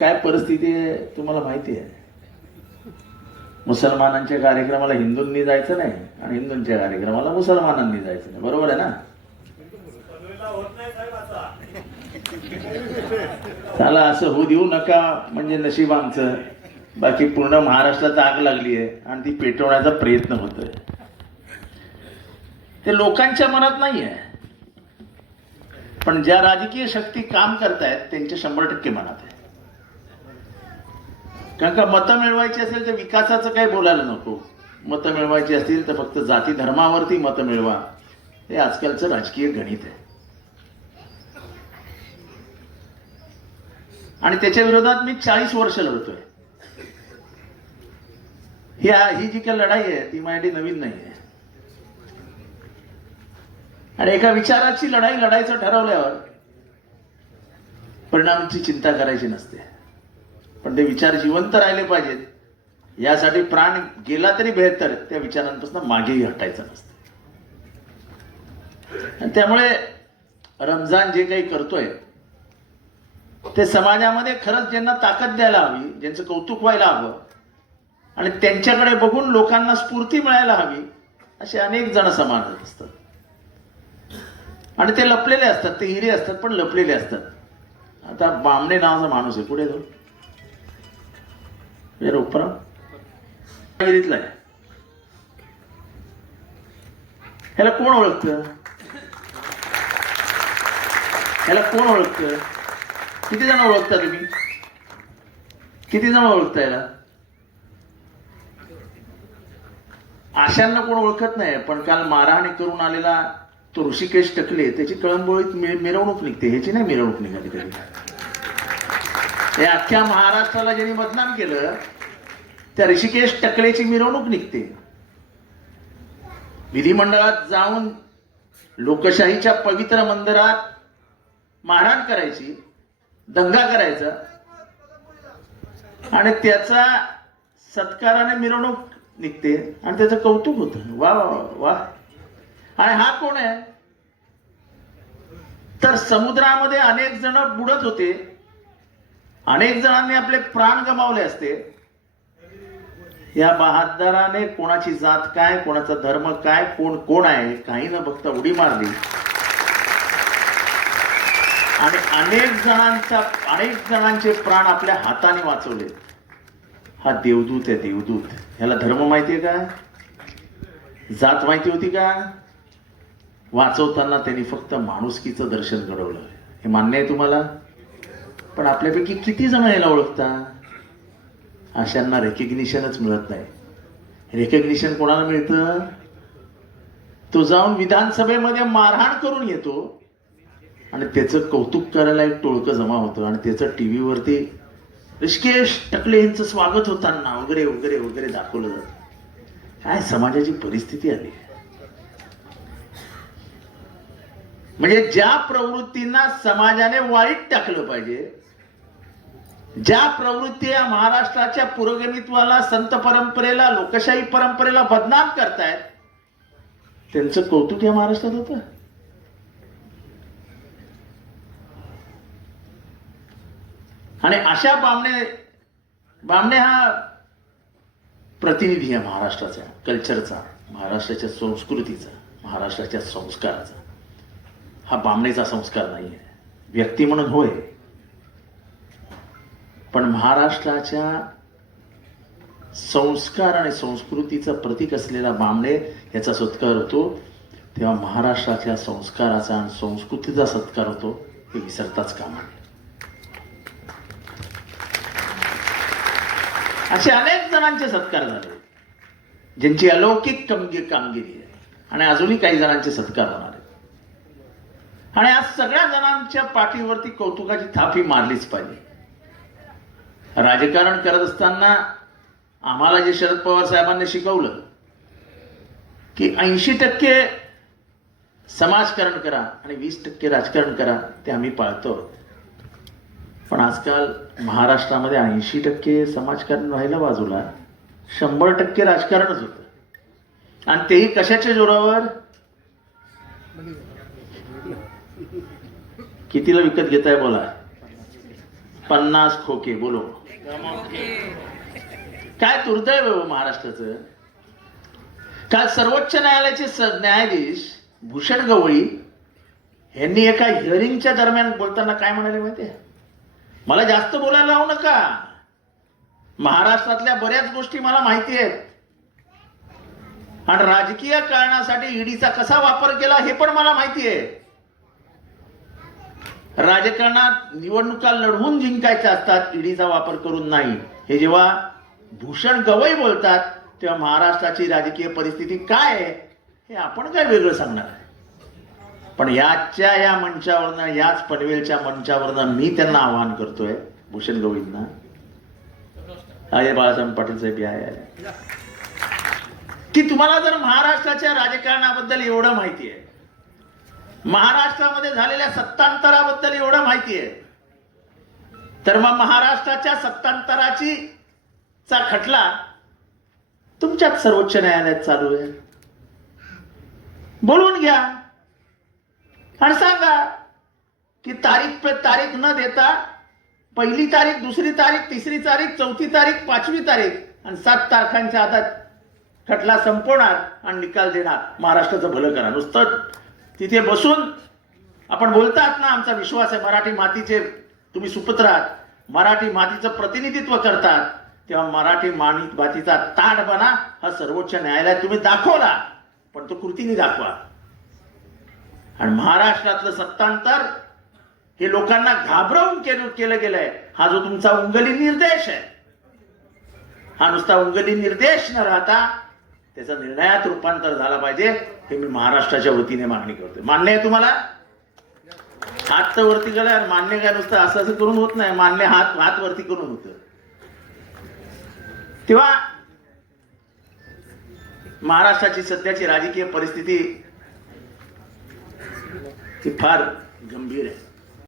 काय परिस्थिती आहे तुम्हाला माहिती आहे? मुसलमानांच्या कार्यक्रमाला हिंदूंनी जायचं नाही आणि हिंदूंच्या कार्यक्रमाला मुसलमानांनी जायचं नाही. बरोबर आहे ना? चला असं होऊ देऊ नका. म्हणजे नशीब आमचं. बाकी पूर्ण महाराष्ट्रात आग लागली आहे आणि ती पेटवण्याचा प्रयत्न होतोय. ते लोकांच्या मनात नाही आहे. पण ज्या राजकीय शक्ती काम करतायत त्यांच्या शंभर टक्के मनात आहे. कारण का मतं मिळवायची असेल तर विकासाचं काही बोलायला नको. मतं मिळवायची असतील तर फक्त जाती धर्मावरती मतं मिळवा. हे आजकालचं राजकीय गणित आहे. आणि त्याच्या विरोधात मी चाळीस वर्ष लढतोय. ही ही जी काही लढाई आहे ती माझ्यासाठी नवीन नाही आहे आणि एका विचाराची लढाई लढायचं ठरवल्यावर परिणामाची चिंता करायची नसते. पण ते विचार जिवंत राहिले पाहिजेत. यासाठी प्राण गेला तरी बेहतर त्या विचारांपासून मागेही हटायचं नसतं. आणि त्यामुळे रमजान जे काही करतोय ते समाजामध्ये खरंच ज्यांना ताकद द्यायला हवी ज्यांचं कौतुक व्हायला हवं आणि त्यांच्याकडे बघून लोकांना स्फूर्ती मिळायला हवी असे अनेक जण समाजात असतात. आणि ते लपलेले असतात ते हिरे असतात पण लपलेले असतात. आता बामणे नावाचा माणूस आहे. पुढे जाऊ उपरा रत्नागिरीतला आहे ह्याला कोण ओळखतं ह्याला हो? कोण ओळखतं हो? किती जण ओळखता तुम्ही? किती जण ओळखता याला? आशांना कोण ओळखत नाही पण काल मारहाणी करून आलेला तो ऋषिकेश टकले त्याची कळंबोळीत मिरवणूक निघते ह्याची नाही मिरवणूक निघाली कधी. हे अख्ख्या महाराष्ट्राला ज्यांनी बदनाम केलं त्या ऋषिकेश टकलेची मिरवणूक निघते. विधिमंडळात जाऊन लोकशाहीच्या पवित्र मंदिरात मारहाण करायची दंगा करायचा आणि त्याचा सत्काराने मिरवणूक निघते आणि त्याचं कौतुक होतं. वा वा वा वा. आणि हा कोण आहे? तर समुद्रामध्ये अनेक जण बुडत होते. अनेक जणांनी आपले प्राण गमावले असते. या बहादराने कोणाची जात काय कोणाचा धर्म काय कोण कोण आहे काही न बघता उडी मारली. आणि अनेक जणांचा अनेक जणांचे प्राण आपल्या हाताने वाचवले. हा देवदूत आहे देवदूत. ह्याला धर्म माहिती आहे का? जात माहिती होती का? वाचवताना त्यांनी फक्त माणुसकीचं दर्शन घडवलं. हे मान्य आहे तुम्हाला? पण आपल्यापैकी किती जण याला ओळखता अशांना रेकग्निशनच मिळत नाही. रेकग्निशन कोणाला मिळतं? तो जाऊन विधानसभेमध्ये मारहाण करून येतो आणि त्याचं कौतुक करायला एक टोळकं जमा होतं आणि त्याचं टी व्हीवरती ऋषिकेश टकले यांचं स्वागत होताना वगैरे वगैरे वगैरे दाखवलं जातं. काय समाजाची परिस्थिती आली? म्हणजे ज्या प्रवृत्तींना समाजाने वाईट टाकलं पाहिजे ज्या प्रवृत्ती या महाराष्ट्राच्या पुरोगमित्वाला संत परंपरेला लोकशाही परंपरेला बदनाम करतायत त्यांचं कौतुक या महाराष्ट्रात होतं. आणि अशा बामणे बामणे हा प्रतिनिधी आहे महाराष्ट्राचा कल्चरचा महाराष्ट्राच्या संस्कृतीचा महाराष्ट्राच्या संस्काराचा. हा बामणेचा संस्कार नाही आहे व्यक्ती म्हणून होय. पण महाराष्ट्राच्या संस्कार आणि संस्कृतीचं प्रतीक असलेला बांबळे याचा सत्कार होतो. तेव्हा महाराष्ट्राच्या संस्काराचा आणि संस्कृतीचा सत्कार होतो हे विसरताच कामा नये असे अनेक जणांचे सत्कार झाले. ज्यांची अलौकिक कमगी कामगिरी आहे. आणि अजूनही काही जणांचे सत्कार होणार आहेत. आणि आज सगळ्या जणांच्या पाठीवरती कौतुकाची थापी मारलीच पाहिजे. राजकारण करत असताना आम्हाला जे शरद पवार साहेबांनी शिकवलं की ऐंशी टक्के समाजकारण करा आणि वीस टक्के राजकारण करा ते आम्ही पाळतो. पण आजकाल महाराष्ट्रामध्ये ऐंशी टक्के समाजकारण राहिलं बाजूला शंभर टक्के राजकारणच होतं. आणि तेही कशाच्या जोरावर? कितीला विकत घेताय बोला? पन्नास खोके बोलो. काय दुर्दैव हो महाराष्ट्राचं? काल सर्वोच्च न्यायालयाचे न्यायाधीश भूषण गवळी यांनी एका हिअरिंगच्या दरम्यान बोलताना काय म्हणाले माहितीये मला जास्त बोलायला लावू नका. महाराष्ट्रातल्या बऱ्याच गोष्टी मला माहिती आहेत. आणि राजकीय कारणासाठी ईडीचा कसा वापर केला हे पण मला माहिती आहे. राजकारणात निवडणुका लढवून जिंकायच्या असतात ईडीचा वापर करून नाही. हे जेव्हा भूषण गवई बोलतात तेव्हा महाराष्ट्राची राजकीय परिस्थिती काय आहे हे आपण काय वेगळं सांगणार आहे? पण याच्या या मंचावरनं याच पनवेलच्या मंचावरनं मी त्यांना आवाहन करतोय भूषण गवईंना. आहे बाळासाहेब पाटील साहेब या. की तुम्हाला जर महाराष्ट्राच्या राजकारणाबद्दल एवढं माहिती आहे महाराष्ट्रामध्ये झालेल्या सत्तांतराबद्दल एवढं माहिती आहे. तर मग महाराष्ट्राच्या सत्तांतराची चा खटला तुमच्याच सर्वोच्च न्यायालयात चालू आहे. बोलवून घ्या. आणि सांगा की तारीख पे तारीख न देता पहिली तारीख दुसरी तारीख तिसरी तारीख चौथी तारीख पाचवी तारीख आणि सात तारखांच्या हातात खटला संपवणार आणि निकाल देणार. महाराष्ट्राचं भलं करा. नुसतं तिथे बसून आपण बोलतात ना आमचा विश्वास आहे मराठी मातीचे तुम्ही सुपुत्र आहात. मराठी मातीचं प्रतिनिधित्व करतात. तेव्हा मराठी माणी मातीचा ताणपणा हा सर्वोच्च न्यायालयात तुम्ही दाखवला पण तो कृतीने दाखवा. आणि महाराष्ट्रातलं सत्तांतर हे लोकांना घाबरवून केलं केलं गेलंय. हा जो तुमचा उंगली निर्देश आहे हा नुसता उंगली निर्देश न राहता त्याचा निर्णयात रूपांतर झाला पाहिजे हे मी महाराष्ट्राच्या वतीने मागणी करतोय. मान्य आहे तुम्हाला? हात तर वरती करा यार. मान्य काय नुसतं असं असं करून होत नाही. मान्य हात हात वरती करून होत. तेव्हा महाराष्ट्राची सध्याची राजकीय परिस्थिती ती फार गंभीर आहे.